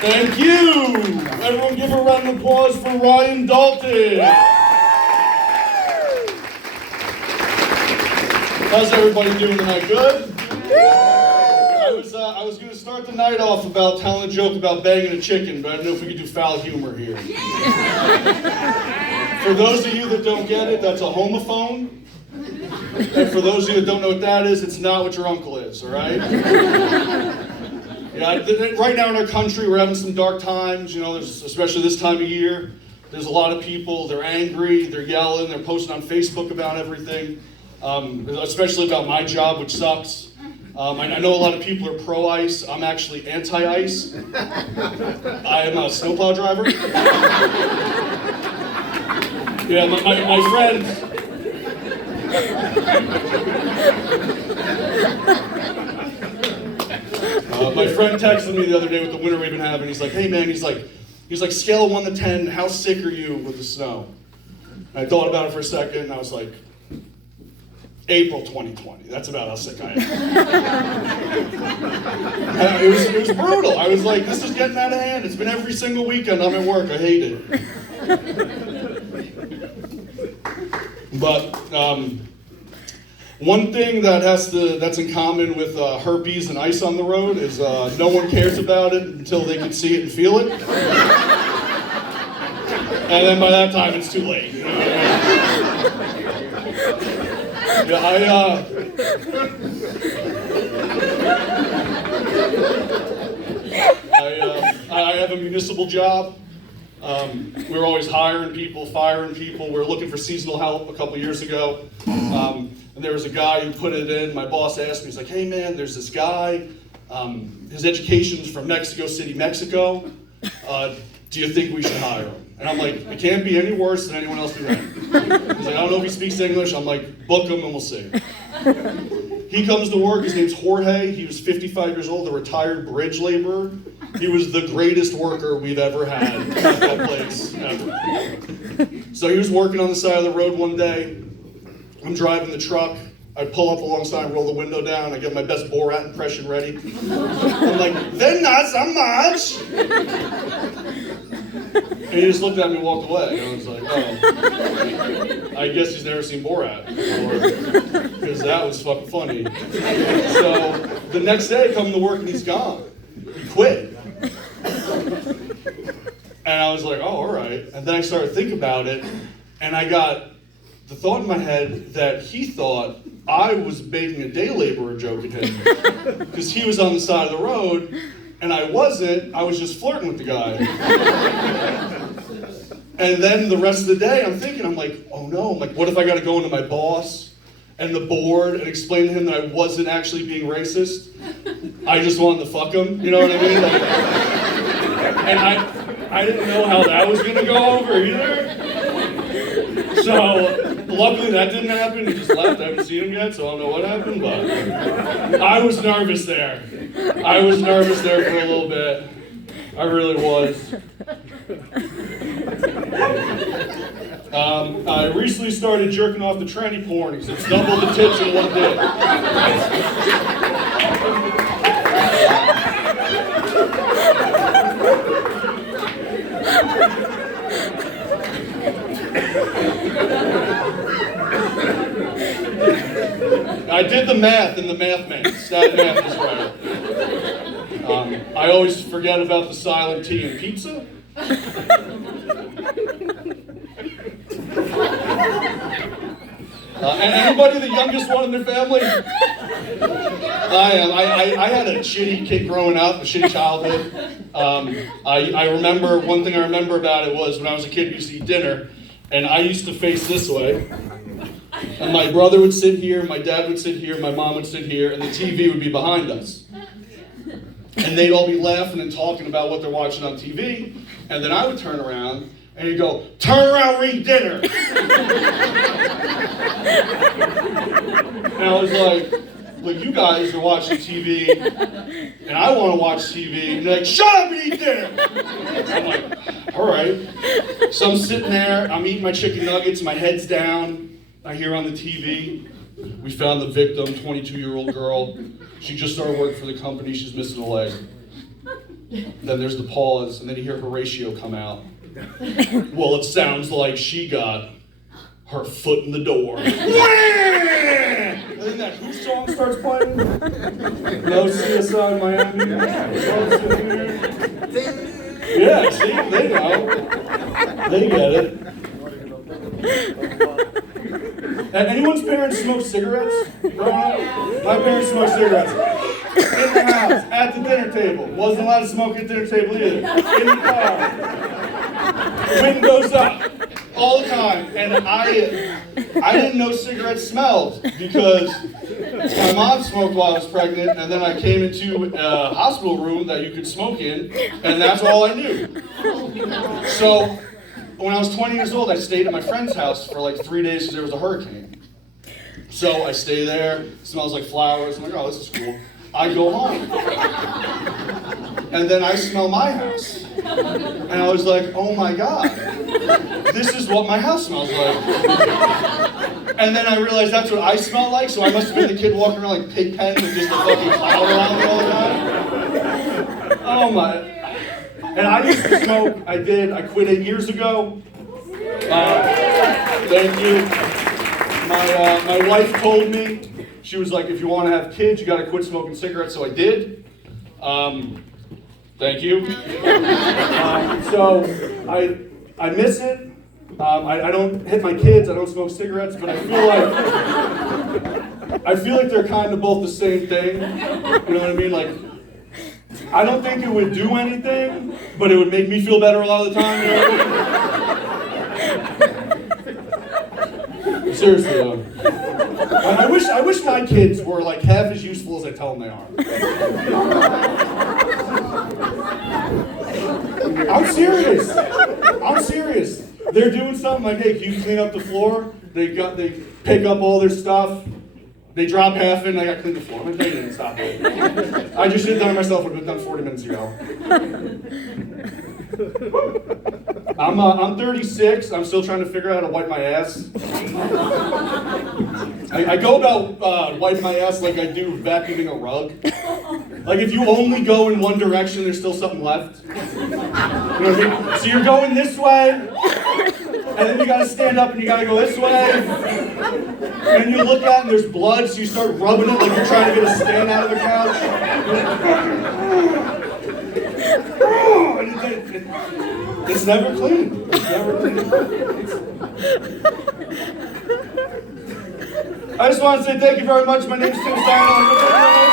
Thank you! Everyone give a round of applause for Ryan Dalton. How's everybody doing tonight? Good? I was going to start the night off about telling a joke about banging a chicken, but I don't know if we could do foul humor here. For those of you that don't get it, that's a homophone. And for those of you that don't know what that is, it's not what your uncle is, all right? Yeah, right now in our country, we're having some dark times, you know, especially this time of year. There's a lot of people, they're angry, they're yelling, they're posting on Facebook about everything, especially about my job, which sucks. I know a lot of people are pro-ice. I'm actually anti-ice. I am a snowplow driver. Yeah, my friend... my friend texted me the other day with the winter we've been having. He's like, hey man, he's like, scale of 1 to 10, how sick are you with the snow? And I thought about it for a second, and I was like, April 2020. That's about how sick I am. It was brutal. I was like, this is getting out of hand. It's been every single weekend I'm at work. I hate it. But one thing that's in common with herpes and ice on the road is no one cares about it until they can see it and feel it. And then by that time, it's too late. You know? Yeah, I have a municipal job. We were always hiring people, firing people. We were looking for seasonal help a couple years ago. And there was a guy who put it in. My boss asked me, he's like, hey man, there's this guy. His education's from Mexico City, Mexico. Do you think we should hire him? And I'm like, it can't be any worse than anyone else doing. He's like, I don't know if he speaks English. I'm like, book him and we'll see. He comes to work, his name's Jorge. He was 55 years old, a retired bridge laborer. He was the greatest worker we've ever had at that place, ever. So he was working on the side of the road one day. I'm driving the truck. I pull up alongside, roll the window down. I get my best Borat impression ready. I'm like, then not so much. And he just looked at me and walked away. And I was like, oh, I guess he's never seen Borat before, because that was fucking funny. So the next day I come to work and he's gone. He quit. And I was like, oh, all right. And then I started thinking about it, and I got the thought in my head that he thought I was making a day laborer joke at him, because he was on the side of the road, and I wasn't. I was just flirting with the guy. And then the rest of the day, I'm thinking, I'm like, oh no, I'm like, what if I got to go into my boss and the board and explain to him that I wasn't actually being racist? I just wanted to fuck him, you know what I mean? Like, and I didn't know how that was gonna go over either. So luckily that didn't happen. He just left. I haven't seen him yet, so I don't know what happened, but I was nervous there. I was nervous there for a little bit. I really was. I recently started jerking off the tranny pornies. It's double the tits in one day. I did the math in the math man. That math is right. I always forget about the silent T in pizza. And anybody the youngest one in their family? I am. I had a shitty kid growing up, a shitty childhood. I remember, one thing I remember about it was when I was a kid, we used to eat dinner, and I used to face this way. And my brother would sit here, my dad would sit here, my mom would sit here, and the TV would be behind us. And they'd all be laughing and talking about what they're watching on TV, and then I would turn around, and he'd go, turn around, read dinner. And I was like, look, you guys are watching TV, and I want to watch TV, and they're like, shut up and eat dinner. I'm like, all right. So I'm sitting there, I'm eating my chicken nuggets, my head's down. I hear on the TV, we found the victim, 22-year-old girl. She just started working for the company, she's missing a leg. Then there's the pause, and then you hear Horatio come out. Well, it sounds like she got her foot in the door. And then that Who song starts playing? No CSI Miami. Yeah, see, they know. They get it. And anyone's parents smoke cigarettes growing up? My parents smoked cigarettes. In the house, at the dinner table. Wasn't allowed to smoke at the dinner table either. In the car. Windows up. All the time. And I didn't know cigarettes smelled because my mom smoked while I was pregnant, and then I came into a hospital room that you could smoke in, and that's all I knew. So when I was 20 years old, I stayed at my friend's house for like 3 days because there was a hurricane. So I stay there, it smells like flowers. I'm like, oh, this is cool. I go home. And then I smell my house. And I was like, oh my God, this is what my house smells like. And then I realized that's what I smell like, so I must have been the kid walking around like Pigpen with just a fucking cloud around me all the time. Oh my. And I used to smoke, I quit 8 years ago. Thank you. My wife told me, she was like, if you want to have kids, you got to quit smoking cigarettes, so I did. Thank you. So I miss it. I don't hit my kids, I don't smoke cigarettes, but I feel like they're kind of both the same thing. You know what I mean? Like, I don't think it would do anything, but it would make me feel better a lot of the time, you know what I mean? Seriously though. I wish my kids were like half as useful as I tell them they are. I'm serious. They're doing something like, hey, can you clean up the floor? They pick up all their stuff. They drop half in, I got to clean the floor. Like, they didn't stop it. I just did that myself, would have been done 40 minutes ago. I'm 36, I'm still trying to figure out how to wipe my ass. I go about wiping my ass like I do vacuuming a rug. Like if you only go in one direction, there's still something left. You know what I mean? So you're going this way, and then you gotta stand up and you gotta go this way. And you look at it and there's blood, so you start rubbing it like you're trying to get a stain out of the couch. It's never clean. I just want to say thank you very much. My name's Tim Stein.